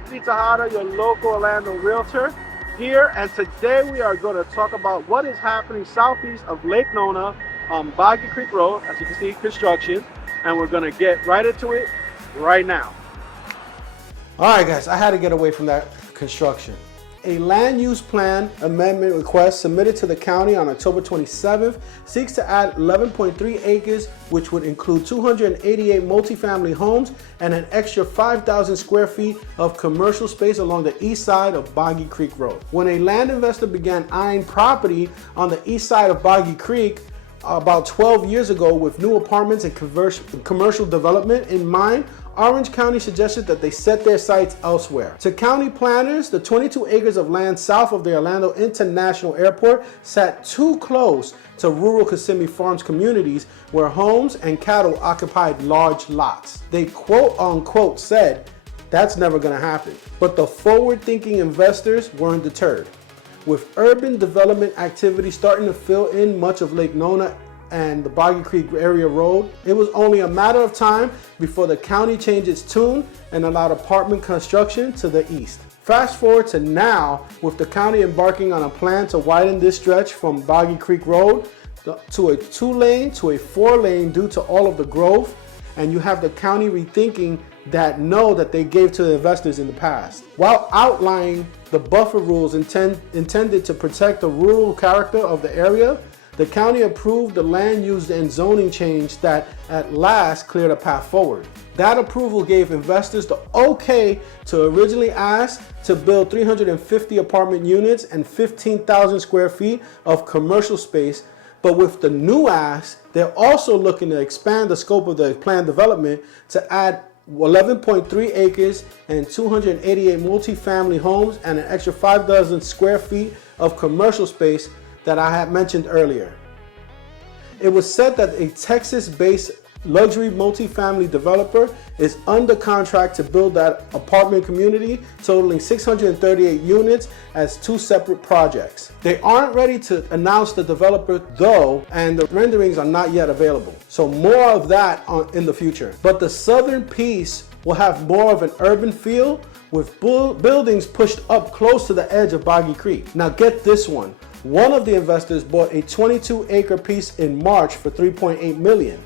Anthony Tejada, your local Orlando realtor here, and today we are going to talk about what is happening southeast of Lake Nona on Boggy Creek Road. As you can see, construction, and we're going to get right into it right now. All right, guys, I had to get away from that construction. A land use plan amendment request submitted to the county on October 27th seeks to add 11.3 acres, which would include 288 multifamily homes and an extra 5,000 square feet of commercial space along the east side of Boggy Creek Road. When a land investor began eyeing property on the east side of Boggy Creek about 12 years ago with new apartments and commercial development in mind, Orange County suggested that they set their sights elsewhere. To county planners, the 22 acres of land south of the Orlando International Airport sat too close to rural Kissimmee Farms communities where homes and cattle occupied large lots. They quote unquote said, "That's never gonna happen." But the forward-thinking investors weren't deterred. With urban development activity starting to fill in much of Lake Nona and the Boggy Creek area road, it was only a matter of time before the county changed its tune and allowed apartment construction to the east. Fast forward to now, with the county embarking on a plan to widen this stretch from Boggy Creek Road to a 2-lane to a 4-lane due to all of the growth, and you have the county rethinking that no that they gave to the investors in the past. While outlining the buffer rules intended to protect the rural character of the area, the county approved the land use and zoning change that at last cleared a path forward. That approval gave investors the okay to originally ask to build 350 apartment units and 15,000 square feet of commercial space. But with the new ask, they're also looking to expand the scope of the planned development to add 11.3 acres and 288 multifamily homes and an extra 5,000 square feet of commercial space that I had mentioned earlier. It was said that a Texas-based luxury multifamily developer is under contract to build that apartment community totaling 638 units as 2 separate projects. They aren't ready to announce the developer though, and the renderings are not yet available. So more of that in the future. But the southern piece will have more of an urban feel with buildings pushed up close to the edge of Boggy Creek. Now get this one. One of the investors bought a 22-acre piece in March for $3.8 million.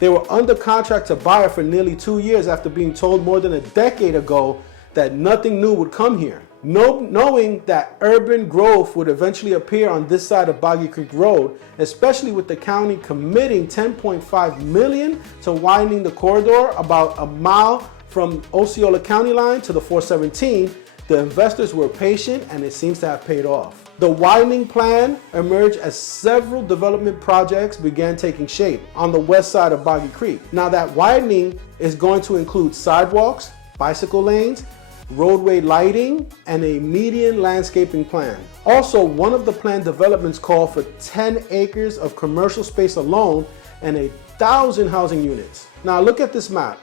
They were under contract to buy it for nearly 2 years after being told more than a decade ago that nothing new would come here. Knowing that urban growth would eventually appear on this side of Boggy Creek Road, especially with the county committing $10.5 million to widening the corridor about a mile from Osceola County line to the 417, the investors were patient and it seems to have paid off. The widening plan emerged as several development projects began taking shape on the west side of Boggy Creek. Now that widening is going to include sidewalks, bicycle lanes, roadway lighting, and a median landscaping plan. Also, one of the planned developments called for 10 acres of commercial space alone and 1,000 housing units. Now look at this map.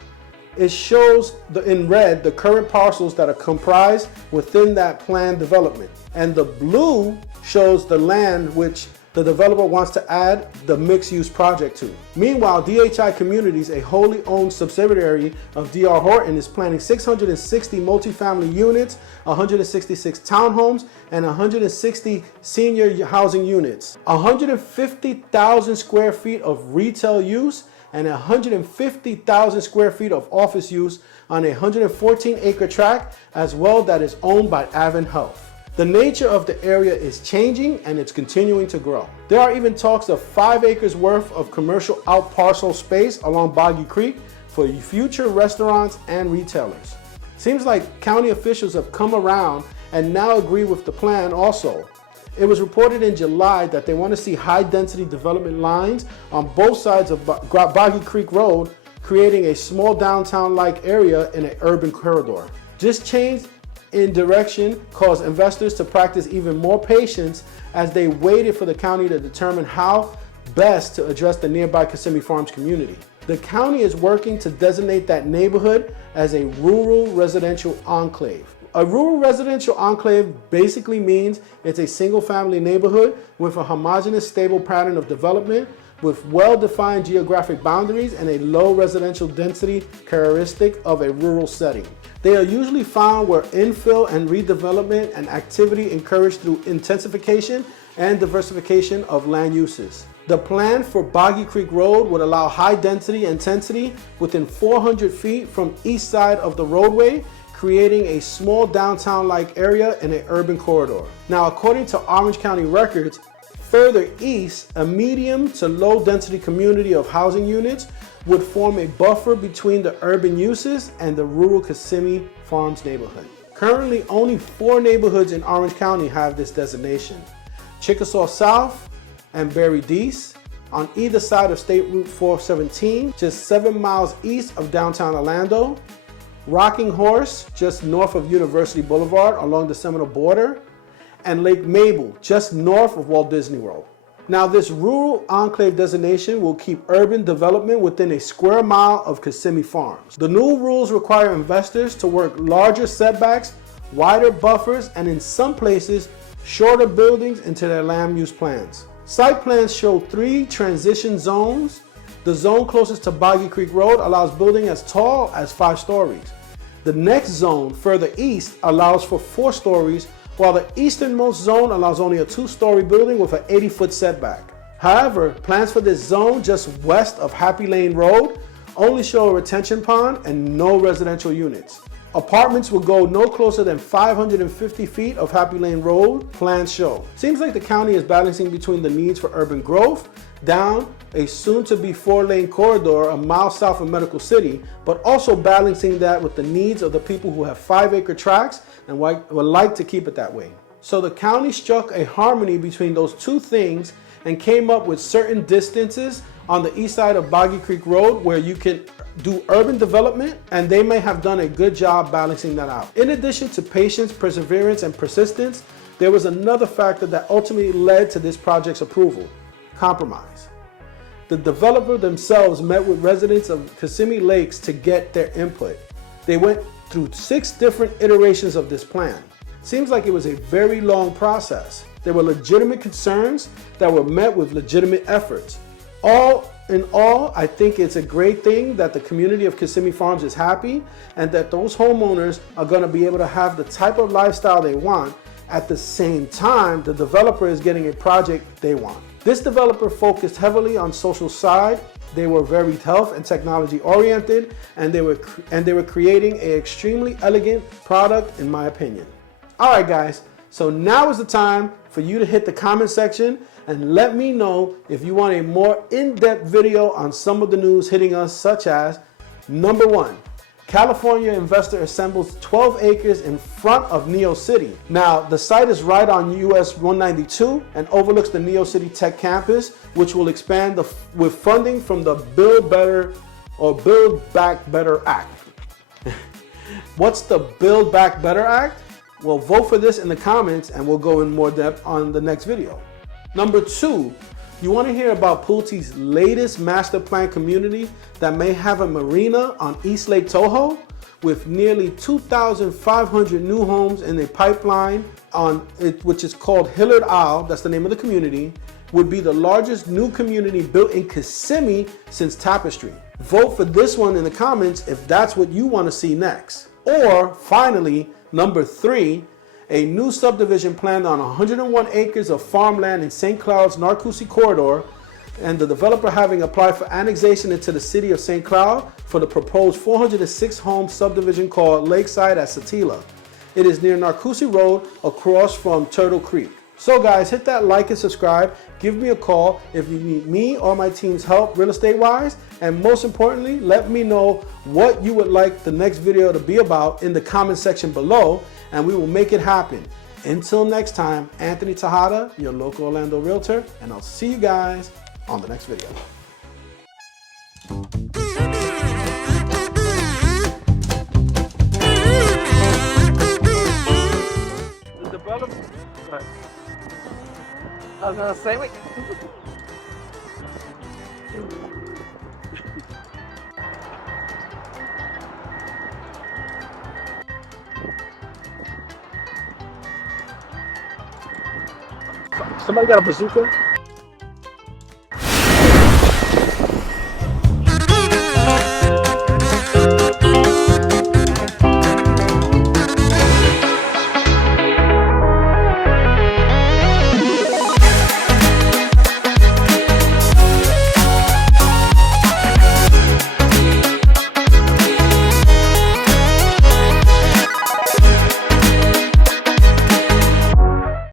It shows in red the current parcels that are comprised within that planned development. And the blue shows the land which the developer wants to add the mixed-use project to. Meanwhile, DHI Communities, a wholly owned subsidiary of D.R. Horton, is planning 660 multifamily units, 166 townhomes, and 160 senior housing units, 150,000 square feet of retail use, and 150,000 square feet of office use on a 114-acre tract as well that is owned by Advent Health. The nature of the area is changing and it's continuing to grow. There are even talks of 5 acres worth of commercial out parcel space along Boggy Creek for future restaurants and retailers. Seems like county officials have come around and now agree with the plan also. It was reported in July that they want to see high-density development lines on both sides of Boggy Creek Road, creating a small downtown-like area in an urban corridor. This change in direction caused investors to practice even more patience as they waited for the county to determine how best to address the nearby Kissimmee Farms community. The county is working to designate that neighborhood as a rural residential enclave. A rural residential enclave basically means it's a single-family neighborhood with a homogeneous, stable pattern of development with well-defined geographic boundaries and a low residential density characteristic of a rural setting. They are usually found where infill and redevelopment and activity encouraged through intensification and diversification of land uses. The plan for Boggy Creek Road would allow high density intensity within 400 feet from east side of the roadway, creating a small downtown-like area in an urban corridor. Now, according to Orange County records, further east, a medium to low density community of housing units would form a buffer between the urban uses and the rural Kissimmee Farms neighborhood. Currently, only 4 neighborhoods in Orange County have this designation: Chickasaw South and Berry Deese, on either side of State Route 417, just 7 miles east of downtown Orlando; Rocking Horse, just north of University Boulevard along the Seminole border; and Lake Mabel, just north of Walt Disney World. Now, this rural enclave designation will keep urban development within a square mile of Kissimmee Farms. The new rules require investors to work larger setbacks, wider buffers, and in some places, shorter buildings into their land use plans. Site plans show 3 transition zones. The zone closest to Boggy Creek Road allows building as tall as 5 stories. The next zone, further east, allows for 4 stories, while the easternmost zone allows only a 2-story building with an 80-foot setback. However, plans for this zone just west of Happy Lane Road only show a retention pond and no residential units. Apartments will go no closer than 550 feet of Happy Lane Road, plans show. Seems like the county is balancing between the needs for urban growth down a soon-to-be 4-lane corridor a mile south of Medical City, but also balancing that with the needs of the people who have 5-acre tracts and would like to keep it that way. So the county struck a harmony between those 2 things and came up with certain distances on the east side of Boggy Creek Road where you can do urban development, and they may have done a good job balancing that out. In addition to patience, perseverance, and persistence, there was another factor that ultimately led to this project's approval: compromise. The developer themselves met with residents of Kissimmee Lakes to get their input. They went through 6 different iterations of this plan. Seems like it was a very long process. There were legitimate concerns that were met with legitimate efforts. All in all, I think it's a great thing that the community of Kissimmee Farms is happy and that those homeowners are going to be able to have the type of lifestyle they want. At the same time, the developer is getting a project they want. This developer focused heavily on social side. They were very health and technology oriented, and they were creating an extremely elegant product, in my opinion. All right, guys. So now is the time for you to hit the comment section and let me know if you want a more in-depth video on some of the news hitting us, such as: number 1, California investor assembles 12 acres in front of Neo City. Now, the site is right on US 192 and overlooks the Neo City Tech campus, which will expand with funding from the Build Back Better Act. What's the Build Back Better Act? Well, vote for this in the comments and we'll go in more depth on the next video. Number 2, you want to hear about Pulte's latest master plan community that may have a marina on East Lake Toho with nearly 2,500 new homes in a pipeline on it, which is called Hillard Isle. That's the name of the community. Would be the largest new community built in Kissimmee since Tapestry. Vote for this one in the comments if that's what you want to see next. Or finally, number 3, a new subdivision planned on 101 acres of farmland in St. Cloud's Narcoossee corridor, and the developer having applied for annexation into the city of St. Cloud for the proposed 406 home subdivision called Lakeside at Satilla. It is near Narcoossee Road across from Turtle Creek. So guys, hit that like and subscribe. Give me a call if you need me or my team's help real estate wise. And most importantly, let me know what you would like the next video to be about in the comment section below, and we will make it happen. Until next time, Anthony Tejada, your local Orlando realtor, and I'll see you guys on the next video. The developer. I was gonna say, wait. Somebody got a bazooka?